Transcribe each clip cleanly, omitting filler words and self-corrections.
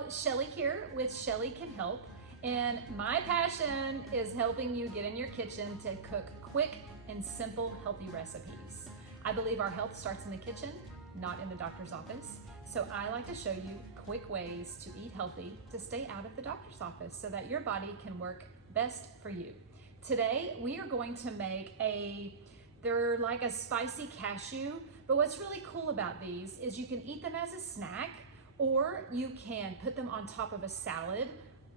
Hello, Shelly here with Shelly Can Help, and my passion is helping you get in your kitchen to cook quick and simple healthy recipes. I believe our health starts in the kitchen, not in the doctor's office, so I like to show you quick ways to eat healthy to stay out of the doctor's office so that your body can work best for you. Today we are going to make they're like a spicy cashew, but what's really cool about these is you can eat them as a snack, or you can put them on top of a salad,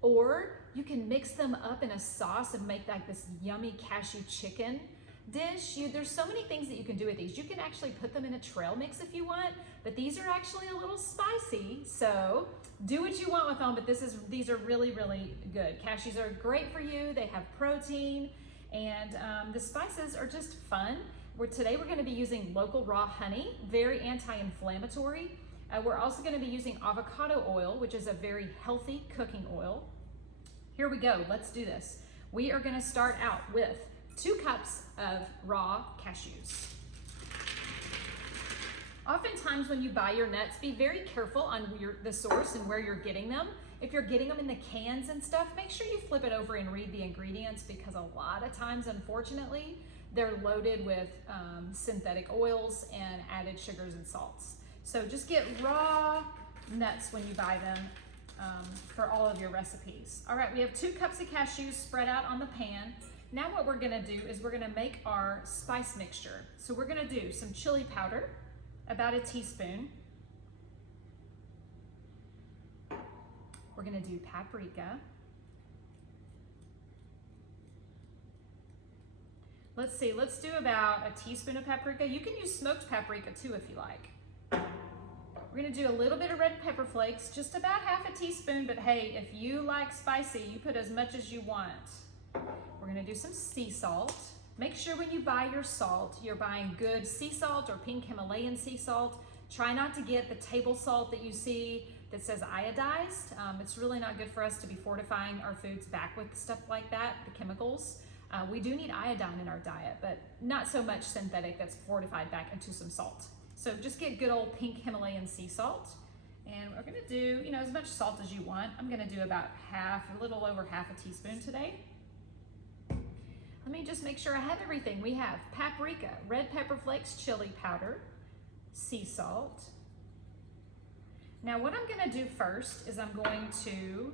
or you can mix them up in a sauce and make like this yummy cashew chicken dish. There's so many things that you can do with these. You can actually put them in a trail mix if you want, but these are actually a little spicy, so do what you want with them, but these are really, really good. Cashews are great for you. They have protein, and the spices are just fun. Today we're gonna be using local raw honey, very anti-inflammatory. We're also gonna be using avocado oil, which is a very healthy cooking oil. Here we go, let's do this. We are gonna start out with 2 cups of raw cashews. Oftentimes when you buy your nuts, be very careful on the source and where you're getting them. If you're getting them in the cans and stuff, make sure you flip it over and read the ingredients, because a lot of times, unfortunately, they're loaded with synthetic oils and added sugars and salts. So just get raw nuts when you buy them for all of your recipes. All right, we have 2 cups of cashews spread out on the pan. Now what we're gonna do is we're gonna make our spice mixture. So we're gonna do some chili powder, about a teaspoon. We're gonna do paprika. Let's do about a teaspoon of paprika. You can use smoked paprika too if you like. We're gonna do a little bit of red pepper flakes, just about half a teaspoon, but hey, if you like spicy, you put as much as you want. We're gonna do some sea salt. Make sure when you buy your salt, you're buying good sea salt or pink Himalayan sea salt. Try not to get the table salt that you see that says iodized. It's really not good for us to be fortifying our foods back with stuff like that, the chemicals. We do need iodine in our diet, but not so much synthetic that's fortified back into some salt. So just get good old pink Himalayan sea salt. And we're gonna do, as much salt as you want. I'm gonna do about a little over half a teaspoon today. Let me just make sure I have everything. We have paprika, red pepper flakes, chili powder, sea salt. Now what I'm gonna do first is I'm going to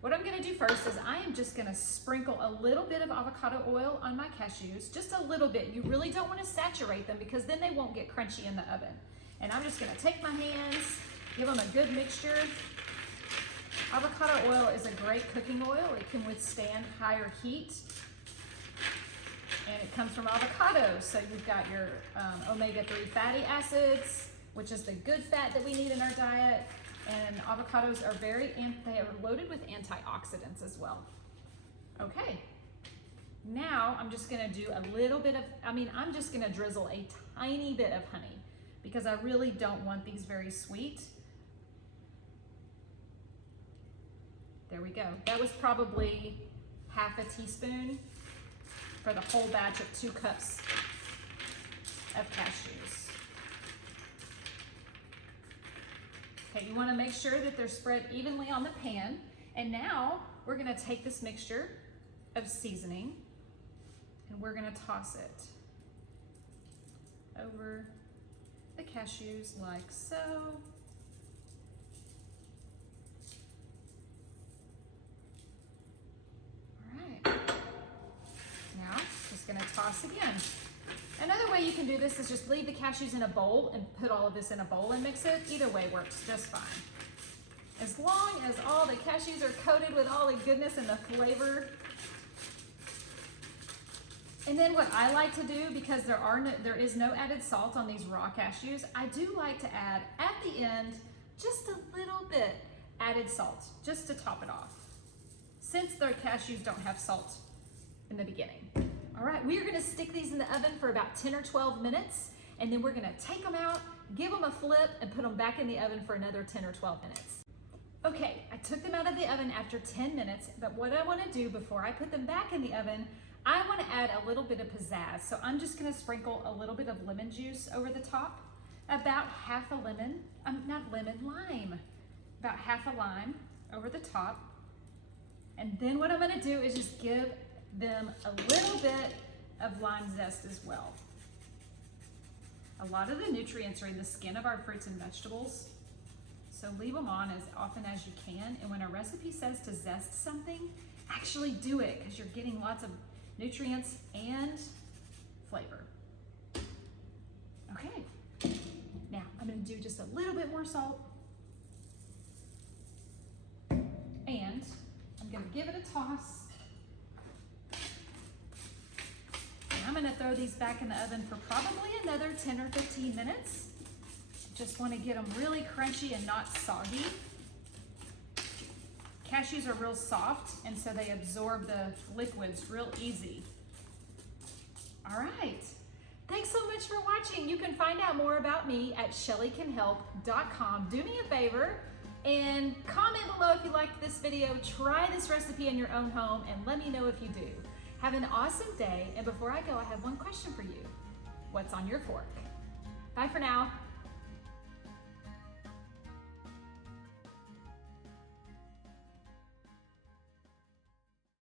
What I'm gonna do first is I am just gonna sprinkle a little bit of avocado oil on my cashews, just a little bit. You really don't wanna saturate them because then they won't get crunchy in the oven. And I'm just gonna take my hands, give them a good mixture. Avocado oil is a great cooking oil. It can withstand higher heat. And it comes from avocados. So you've got your omega-3 fatty acids, which is the good fat that we need in our diet. And avocados are they are loaded with antioxidants as well. Okay, now I'm just gonna do a little bit of, I'm just gonna drizzle a tiny bit of honey because I really don't want these very sweet. There we go. That was probably half a teaspoon for the whole batch of 2 cups of cashews. Okay, you wanna make sure that they're spread evenly on the pan. And now we're gonna take this mixture of seasoning and we're gonna toss it over the cashews like so. All right, now just gonna toss again. Another way you can do this is just leave the cashews in a bowl and put all of this in a bowl and mix it. Either way works just fine. As long as all the cashews are coated with all the goodness and the flavor. And then what I like to do, because there is no added salt on these raw cashews, I do like to add at the end just a little bit added salt, just to top it off, since their cashews don't have salt in the beginning. All right, we are gonna stick these in the oven for about 10 or 12 minutes, and then we're gonna take them out, give them a flip, and put them back in the oven for another 10 or 12 minutes. Okay, I took them out of the oven after 10 minutes, but what I wanna do before I put them back in the oven, I want to add a little bit of pizzazz, so I'm just going to sprinkle a little bit of lemon juice over the top, about half a lemon, lime, about half a lime over the top. And then what I'm going to do is just give them a little bit of lime zest as well. A lot of the nutrients are in the skin of our fruits and vegetables, so leave them on as often as you can. And when a recipe says to zest something, actually do it, because you're getting lots of nutrients and flavor. Okay, now I'm going to do just a little bit more salt, and I'm going to give it a toss. I'm going to throw these back in the oven for probably another 10 or 15 minutes. Just want to get them really crunchy and not soggy. Cashews are real soft, and so they absorb the liquids real easy. All right. Thanks so much for watching. You can find out more about me at shellycanhelp.com. Do me a favor and comment below if you liked this video. Try this recipe in your own home and let me know if you do. Have an awesome day, and before I go, I have one question for you. What's on your fork? Bye for now.